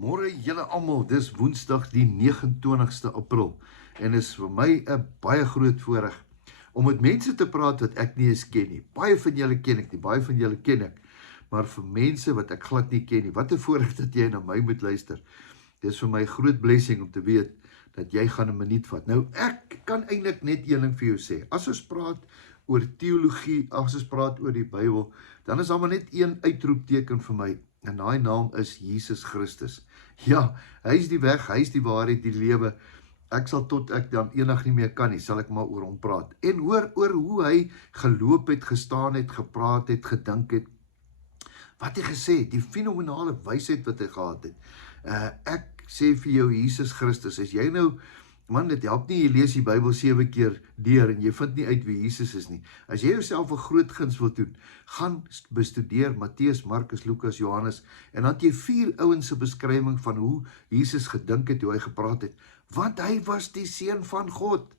Môre julle almal, dis Woensdag die 29ste April en is vir my 'n baie groot voorreg om met mense te praat wat ek nie eens ken nie. Baie van julle ken ek nie, baie van julle ken ek, maar vir mense wat ek glad nie ken nie, wat 'n voorreg dat jy na my moet luister. Dis vir my groot blessing om te weet dat jy gaan 'n minuut vat. Nou ek kan eintlik net een ding vir jou sê. As ons praat oor teologie, as ons praat oor die Bybel, dan is daar maar net een uitroepteken vir my. En daai naam is Jesus Christus. Ja, hy is die weg, hy is die waarheid, die lewe. Ek sal tot ek dan eendag nie meer kan nie, sal ek maar oor hom praat. En hoor oor hoe hy geloop het, gestaan het, gepraat het, gedink het. Wat hy gesê het, die fenomenale wysheid wat hy gehad het. Ek sê vir jou, Jesus Christus, as jy nou, man, dit help nie, jy lees die Bybel 7 keer deur en jy vind nie uit wie Jesus is nie. As jy jouself 'n groot guns wil doen, gaan bestudeer Matteus, Markus, Lukas, Johannes en dan het jy 4 ouens se beskrywing van hoe Jesus gedink het, hoe hy gepraat het, want hy was die seun van God.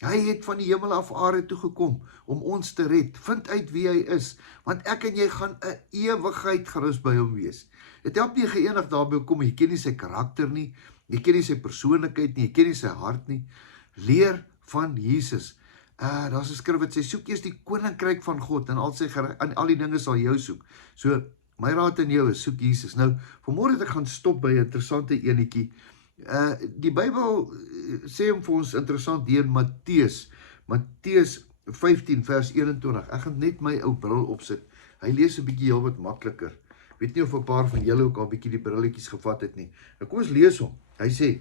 Hy het van die hemel af aarde toe gekom om ons te red. Vind uit wie hy is, want ek en jy gaan 'n ewigheid gerus by hom wees. Dit help nie geënig daarby kom, jy ken nie sy karakter nie, jy ken nie sy persoonlikheid nie, jy ken nie sy hart nie. Leer van Jesus. Daar's 'n skrif wat sê, soek eers die koninkryk van God en al die dinge sal jou soek. So, my raad aan jou is, soek Jesus. Nou, vanmôre het ek gaan stop by 'n interessante enetjie. Die Bybel sê hom vir ons interessant deur Matteus 15 vers 21. Ek gaan net my ou bril opsit. Hy lees 'n bietjie heel wat makliker. Weet nie of 'n paar van julle ook al bietjie die brilletjies gevat het nie. Nou kom ons lees hom. Hy sê,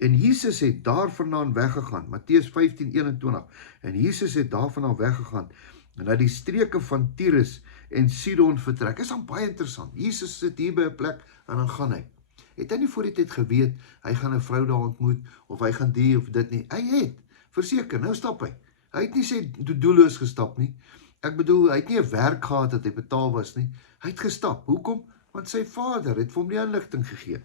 en Jesus het daarvandaan weggegaan, Matteus 15:21. En Jesus het daarvandaan weggegaan en na die streke van Tyrus en Sidon vertrek. Is dan baie interessant. Jesus sit hier by 'n plek en dan gaan hy. Het hy nie voor die tyd geweet, hy gaan 'n vrou daar ontmoet, of hy gaan die of dit nie. Hy het, verseker, nou stap hy. Hy het nie sê doelloos gestap nie. Ek bedoel, hy het nie 'n werk gehad dat hy betaal was nie. Hy het gestap. Hoekom? Want sy vader het vir hom die inligting gegee.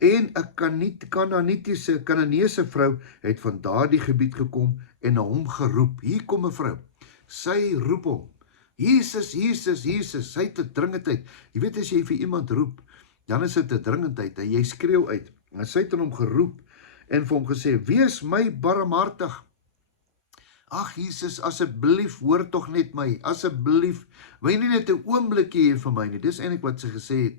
En 'n Kananeese vrou het van daardie gebied gekom en na hom geroep. Hier kom 'n vrou. Sy roep hom. Jesus, Jesus, Jesus. Sy het 'n dringendheid. Jy weet, as jy vir iemand roep, dan is dit 'n dringendheid en jy skreeu uit. En sy het aan hom geroep en vir hom gesê, wees my barmhartig. Ag Jesus, asseblief hoor tog net my, asseblief, wil jy nie net 'n oombliekie hier vir my nie, dis eintlik wat sy gesê het,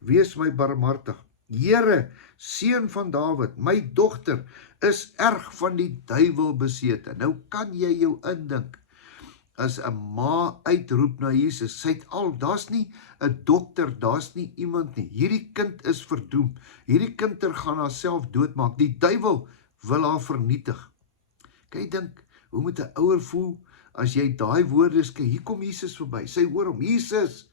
wees my barmhartig. Here, seun van Dawid, my dogter is erg van die duiwel besete. Nou kan jy jou indink, as 'n ma uitroep na Jesus, sy het al, daar's nie 'n dokter, daar's nie iemand nie, hierdie kind is verdoem, hierdie kind gaan haarself doodmaak, die duiwel wil haar vernietig. Kan jy dink, hoe moet 'n ouer voel, as jy daai woorde skry, hier kom Jesus verby, sy hoor hom, Jesus,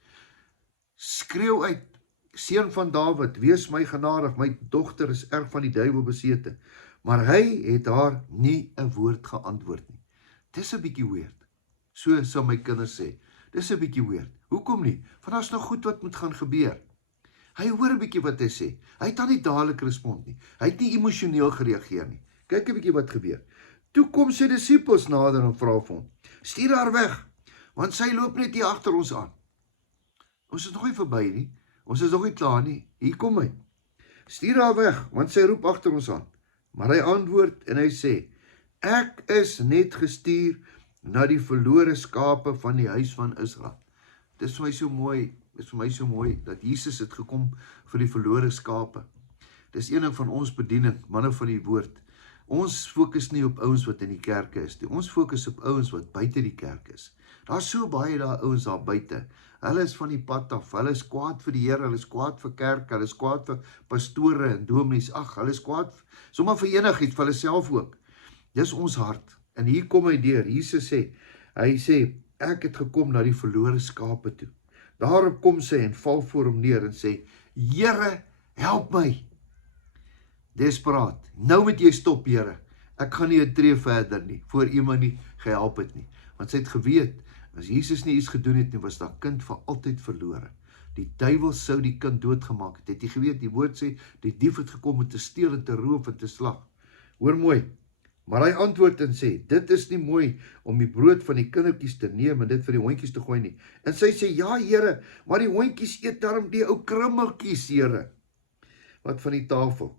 skreeu uit, seun van Dawid, wees my genadig, my dogter is erg van die duiwel besete, maar hy het haar nie 'n woord geantwoord nie. Dis 'n bietjie weird. So sal my kinders sê, dis 'n bietjie weird. Hoekom nie? Want daar's nog goed wat moet gaan gebeur. Hy hoor 'n bietjie wat hy sê. Hy het dan nie dadelik respond nie. Hy het nie emosioneel gereageer nie. Kyk 'n bietjie wat gebeur. Toe kom sy disippels nader en vra vir hom, stuur haar weg, want sy loop net hier agter ons aan. Ons is nog nie verby nie. Ons is nog nie klaar nie. Hier kom hy. Stuur haar weg, want sy roep agter ons aan. Maar hy antwoord en hy sê, ek is net gestuur na die verlore skape van die huis van Israel. Dit is vir my so mooi, dat Jesus het gekom vir die verlore skape. Dis een van ons bediening, manne van die woord. Ons fokus nie op ouens wat in die kerke is nie. Ons fokus op ouens wat buite die kerk is. Daar's so baie daar ouens daar buite. Hulle is van die pad af. Hulle is kwaad vir die Here, hulle is kwaad vir kerk, hulle is kwaad vir pastore en dominees. Ag, hulle is kwaad sommer vir enigiets, vir hulle self ook. Dis ons hart. En hier kom hy deur. Jesus sê, hy sê, ek het gekom na die verlore skape toe. Daarop kom sy en val voor hom neer en sê, Here, help my. Desperaat. Nou moet jy stop, Here. Ek gaan nie 'n tree verder nie, voor iemand nie gehelp het nie. Want sy het geweet, as Jesus nie iets gedoen het nie, was dat kind vir altyd verlore. Die duiwel sou die kind doodgemaak het. Het jy geweet, die woord sê, die dief het gekom om te steel en te roof en te slag. Hoor mooi. Maar hy antwoord en sê, dit is nie mooi om die brood van die kindertjies te neem en dit vir die hondjies te gooi nie. En sy sê, ja Here, maar die hondjies eet daarom die ou krummeltjies, Here. wat van die tafel.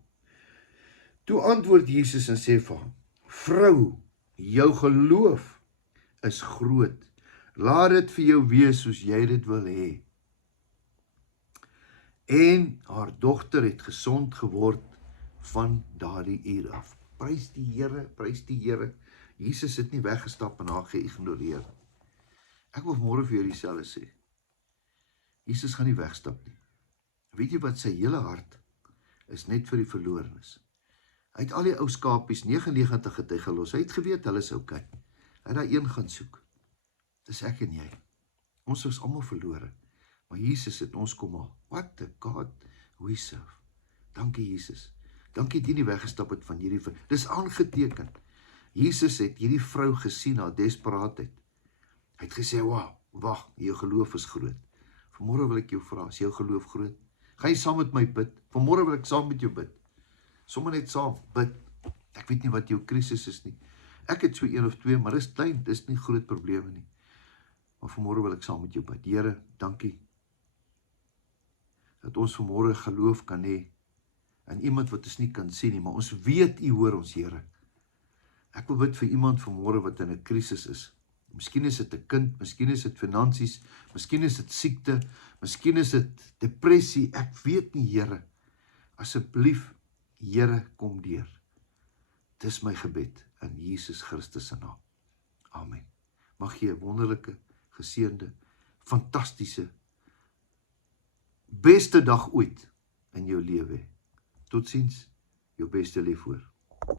Toe antwoord Jesus en sê vir hom, vrou, jou geloof is groot. Laat dit vir jou wees soos jy dit wil hê. En haar dogter het gesond geword van daardie uur af. Prys die Here, prys die Here. Jesus het nie weggestap en haar geïgnoreer. Ek wil môre vir jou dieselfde sê. Jesus gaan nie wegstap nie. Weet jy wat, sy hele hart is net vir die verlorenes. Hy het al die ou skapies, 99 het hy gelos. Hy het geweet, hulle is okay. Hy het daai een gaan soek. Dis ek en jy. Ons is almal verlore. Maar Jesus het ons kom haal. What a God we serve. Dankie Jesus. Dankie dat jy nie weggestap het van hierdie. Dis aangeteken. Jesus het hierdie vrou gesien, haar desperaatheid. Hy het gesê, wow, wag, jou geloof is groot. Vanmôre wil ek jou vra, is jou geloof groot? Gaan jy saam met my bid? Vanmôre wil ek saam met jou bid. Sommige net saam, bid. Ek weet nie wat jou krisis is nie. Ek het so 1 of 2, maar dis klein, dis nie groot probleme nie. Maar vanmôre wil ek saam met jou bid. Here, dankie. Dat ons vanmôre geloof kan hê in iemand wat ons nie kan sien nie, maar ons weet U hoor ons, Here. Ek wil bid vir iemand vanmôre wat in 'n krisis is. Miskien is dit 'n kind, miskien is dit finansies, miskien is dit siekte, miskien is dit depressie, ek weet nie, Here. Asseblief, Here, kom deur. Dis my gebed in Jesus Christus se naam. Amen. Mag jy 'n wonderlike, geseënde, fantastiese, beste dag ooit in jou lewe hê. Totsiens, jou beste liefhoor.